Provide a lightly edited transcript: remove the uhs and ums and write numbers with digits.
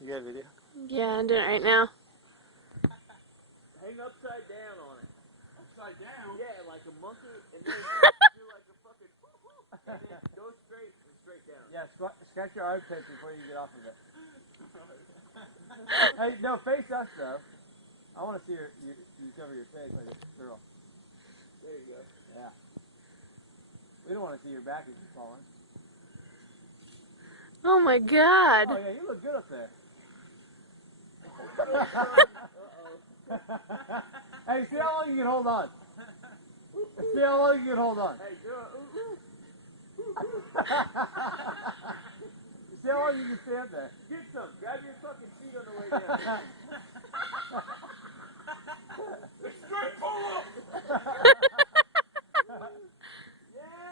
You got a video? Yeah, I'm doing it right now. Hang upside down on it. Upside down? Yeah, like a monkey, and then do like a fucking and then go straight and straight down. Yeah, scratch your armpits before you get off of it. Hey, no, face us though. I want to see you cover your face like a girl. There you go. Yeah. We don't want to see your back as you're falling. Oh my god. Oh yeah, you look good up there. Hey, see how long you can hold on. See how long you can hold on. Hey, do it. See how long you can stay up there. Get some. Grab your fucking seat on the way down. Straight pull up. Yeah.